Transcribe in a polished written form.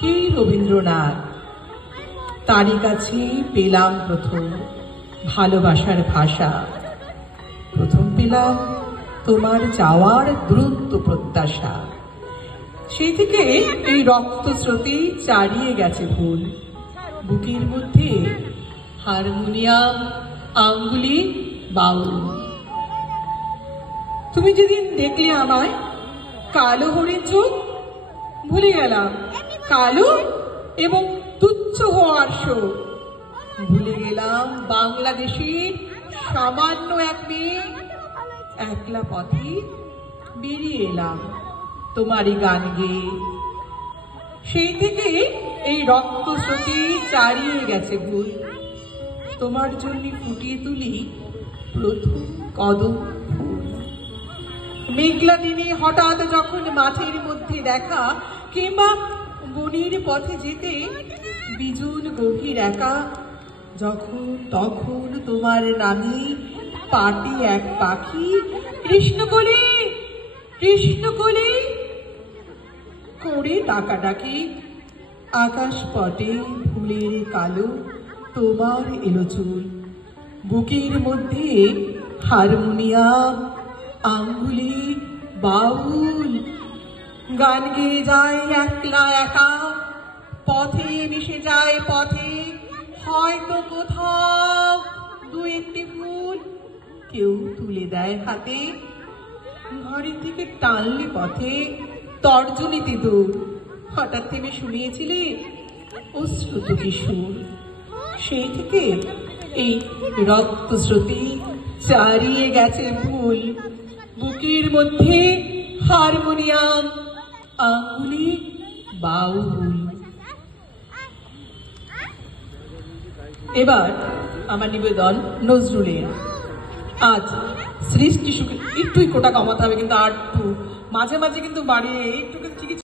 কে রবীন্দ্রনাথ। তারই কাছে পেলাম প্রথম ভালোবাসার ভাষা। প্রথম পেলাম তোমার যাওয়ার দ্রুত প্রত্যাশা। সেই থেকে এই রক্তস্রোতে চারিয়ে গেছে ভুল। বুকের মধ্যে হারমোনিয়াম, আঙ্গুলি, বাউল। তুমি যেদিন দেখলে আমায় কালো হরিণ চোখ, ভুলে গেলাম কালো এবং তুচ্ছ হওয়ার শোক। ভুলে গেলাম বাংলাদেশের সামান্য এক মেয়ে। একলা পথে বেরিয়ে এলাম তোমারই গান গেয়ে। সেই থেকে এই রক্তস্রোতে চারিয়ে গেছে ভুল। তোমার জন্য ফুটিয়ে তুলি প্রথম কদম ফুল। মেঘলা দিনে হঠাৎ যখন মাঠের মধ্যে দেখা, কিংবা বনের পথে যেতে বিজুল গভীর একা, যখন তখন তোমার নামে পাটি এক পাখি কৃষ্ণকলি কৃষ্ণকলি করে ডাকাডাকি। আকাশ পটে ফুলের কালো তোমার এলো চুল। বুকের মধ্যে হারমোনিয়াম, আঙ্গুলি, বাউল। গান গেয়ে যায় একলা একা, পথে মিশে যায় পথে। হয়তো কোথাও দু একটি ফুল কেউ তুলে দেয় হাতে। ঘরে থেকে টানলে পথে তর্জনীতে দৌড়। হঠাৎ থেমে শুনিয়েছিলে অশ্রুত কিশোর। সেই থেকে এই রক্তস্রোতে চারিয়ে গেছে ভুল। বুকের মধ্যে হারমোনিয়াম, আঙ্গুলি, বাউল। এবার আমার নিবেদন নজরুলের। আজ সৃষ্টি সুখে একটুই কোটা কমাতে হবে, কিন্তু আর একটু মাঝে মাঝে কিন্তু বাড়িয়ে একটু